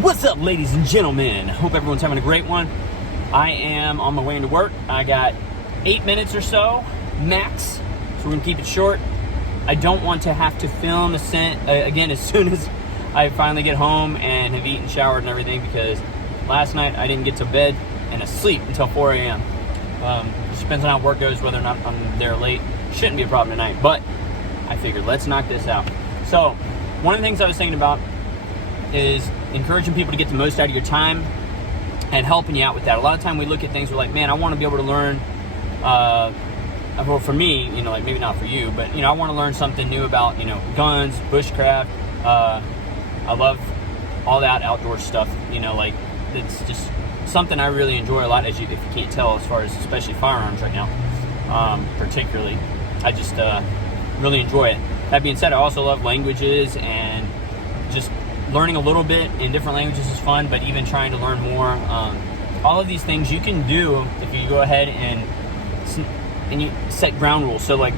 What's up, ladies and gentlemen? Hope everyone's having a great one. I am on my way into work. I got 8 minutes or so, max, so we're going to keep it short. I don't want to have to film again as soon as I finally get home and have eaten, showered, and everything, because last night I didn't get to bed and asleep until 4 a.m. Just depends on how work goes, whether or not I'm there late. Shouldn't be a problem tonight, but I figured let's knock this out. So, one of the things I was thinking about is encouraging people to get the most out of your time and helping you out with that. A lot of time we look at things, we're like, man, I want to be able to learn, well, for me, like maybe not for you, but, I want to learn something new about, guns, bushcraft. I love all that outdoor stuff, like it's just something I really enjoy a lot, if you can't tell, as far as especially firearms right now, particularly. I just really enjoy it. That being said, I also love languages, and just learning a little bit in different languages is fun, but even trying to learn more. All of these things you can do if you go ahead and you set ground rules. So like,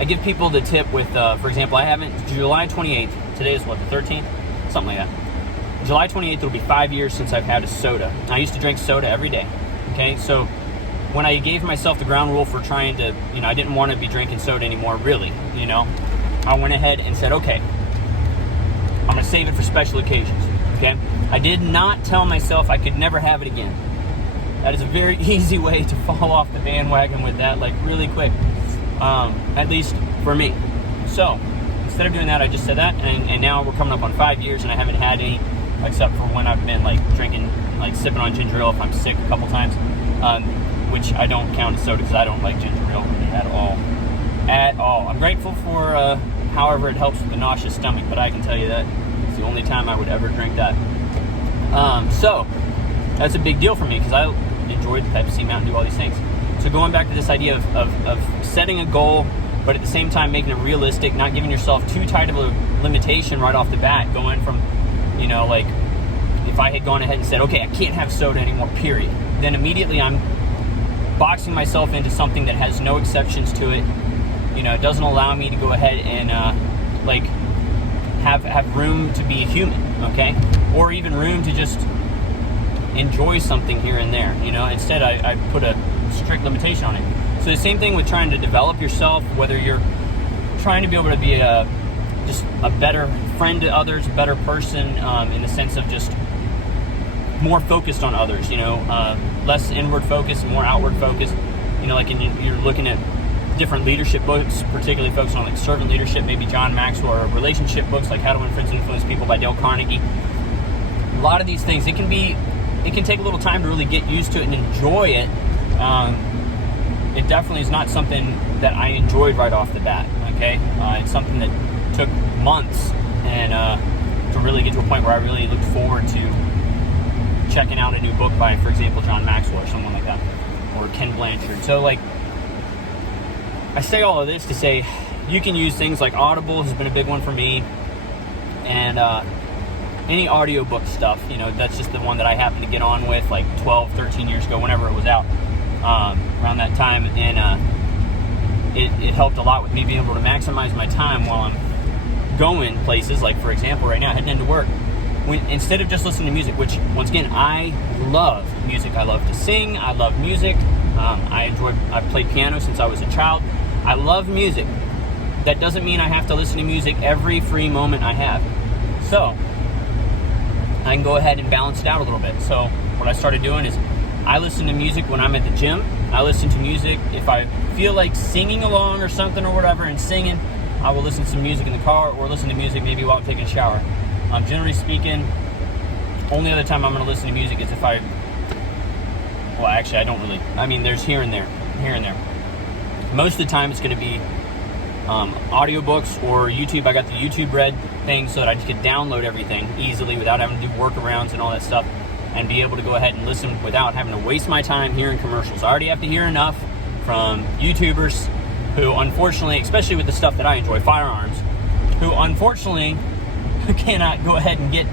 I give people the tip with, for example, July 28th, today is what, the 13th? Something like that. July 28th, it'll be 5 years since I've had a soda. I used to drink soda every day, okay? So when I gave myself the ground rule for trying to, I didn't want to be drinking soda anymore, really, I went ahead and said, okay, I'm going to save it for special occasions, okay? I did not tell myself I could never have it again. That is a very easy way to fall off the bandwagon with that, like really quick, at least for me. So instead of doing that, I just said that, and now we're coming up on 5 years, and I haven't had any, except for when I've been like drinking, like sipping on ginger ale if I'm sick a couple times, which I don't count as soda because I don't like ginger ale at all. I'm grateful for however it helps with the nauseous stomach, but I can tell you that it's the only time I would ever drink that. So that's a big deal for me because I enjoy the Pepsi, Mountain Dew, all these things. So going back to this idea of setting a goal, but at the same time making it realistic, not giving yourself too tight of a limitation right off the bat, going from, like if I had gone ahead and said, okay, I can't have soda anymore, period, then immediately I'm boxing myself into something that has no exceptions to it. It doesn't allow me to go ahead and have room to be human, okay? Or even room to just enjoy something here and there, Instead, I put a strict limitation on it. So the same thing with trying to develop yourself, whether you're trying to be able to be just a better friend to others, a better person, in the sense of just more focused on others, less inward focus, more outward focus, like you're looking at different leadership books, particularly focused on like servant leadership, maybe John Maxwell, or relationship books like How to Influence People by Dale Carnegie. A lot of these things, it can take a little time to really get used to it and enjoy it. It definitely is not something that I enjoyed right off the bat, okay? It's something that took months and to really get to a point where I really looked forward to checking out a new book by, for example, John Maxwell or someone like that, or Ken Blanchard. So like, I say all of this to say you can use things like Audible has been a big one for me, and any audiobook stuff, that's just the one that I happened to get on with like 12, 13 years ago, whenever it was out, around that time, and it helped a lot with me being able to maximize my time while I'm going places, like for example right now, heading into work. Instead of just listening to music, which once again, I love music. I love to sing. I love music. I've played piano since I was a child. I love music. That doesn't mean I have to listen to music every free moment I have. So I can go ahead and balance it out a little bit. So what I started doing is I listen to music when I'm at the gym. I listen to music if I feel like singing along or something or whatever and singing. I will listen to some music in the car, or listen to music maybe while I'm taking a shower. Generally speaking, only other time I'm going to listen to music is if well, actually, I don't really. I mean, there's here and there. Most of the time, it's going to be audiobooks or YouTube. I got the YouTube Red thing so that I just could download everything easily without having to do workarounds and all that stuff, and be able to go ahead and listen without having to waste my time hearing commercials. I already have to hear enough from YouTubers who, unfortunately, especially with the stuff that I enjoy, firearms, who unfortunately cannot go ahead and get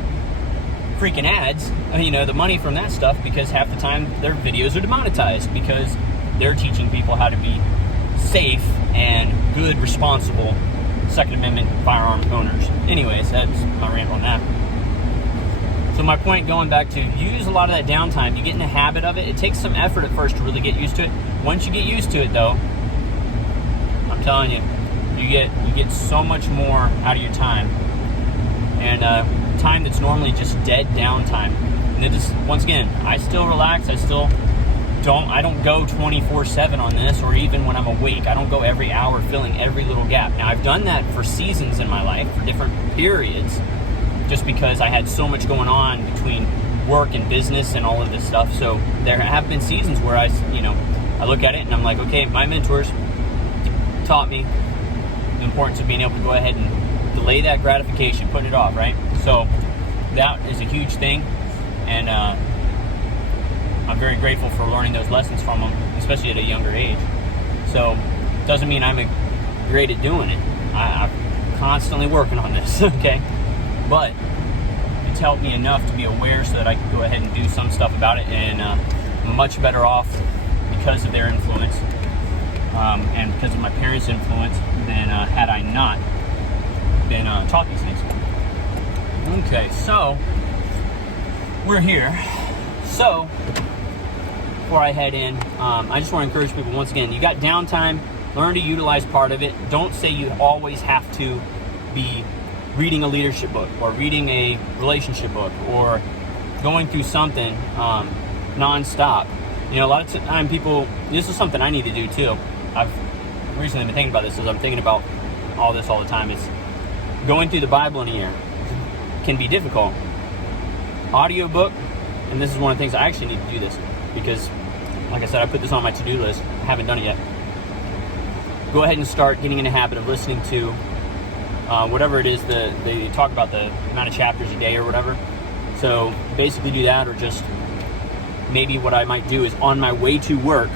freaking ads, the money from that stuff, because half the time their videos are demonetized because they're teaching people how to be safe and good, responsible Second Amendment firearm owners. Anyways, that's my rant on that. my point, going back to use a lot of that downtime. You get in the habit of it. It takes some effort at first to really get used to it. Once you get used to it, though, I'm telling you, you get so much more out of your time, and time that's normally just dead downtime. And it just, once again, I still relax. I don't go 24/7 on this, or even when I'm awake. I don't go every hour filling every little gap. Now, I've done that for seasons in my life, for different periods, just because I had so much going on between work and business and all of this stuff. So there have been seasons where I look at it and I'm like, okay, my mentors taught me the importance of being able to go ahead and delay that gratification, put it off, right? So that is a huge thing, and I'm very grateful for learning those lessons from them, especially at a younger age. So doesn't mean I'm great at doing it. I'm constantly working on this, okay? But it's helped me enough to be aware so that I can go ahead and do some stuff about it, and I'm much better off because of their influence, and because of my parents' influence than had I not been taught these things. Okay, so we're here. So before I head in, I just want to encourage people, once again, you got downtime, learn to utilize part of it. Don't say you always have to be reading a leadership book or reading a relationship book or going through something nonstop. You know, a lot of time people, this is something I need to do too. I've recently been thinking about this as I'm thinking about all this all the time. Is going through the Bible in a year can be difficult. Audiobook, and this is one of the things I actually need to do this, because like I said, I put this on my to-do list. I haven't done it yet. Go ahead and start getting in the habit of listening to whatever it is that they talk about, the amount of chapters a day or whatever. So basically do that, or just maybe what I might do is on my way to work,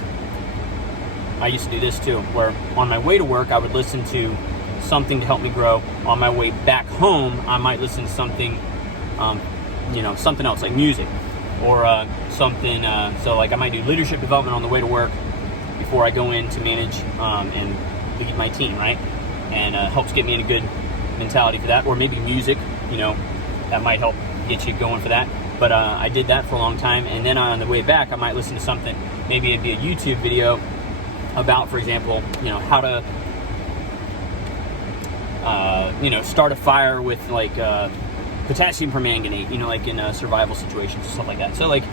I used to do this too, where on my way to work I would listen to something to help me grow. On my way back home I might listen to something, something else like music or something. So like I might do leadership development on the way to work before I go in to manage and lead my team, right? And helps get me in a good mentality for that. Or maybe music, that might help get you going for that. But I did that for a long time, and then on the way back I might listen to something. Maybe it'd be a YouTube video about, for example, how to start a fire with like potassium permanganate, like in survival situations and stuff like that. So like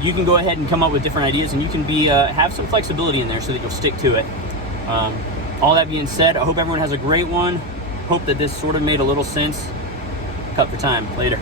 you can go ahead and come up with different ideas, and you can be have some flexibility in there so that you'll stick to it. All that being said, I hope everyone has a great one. Hope that this sort of made a little sense. Cut for time. Later.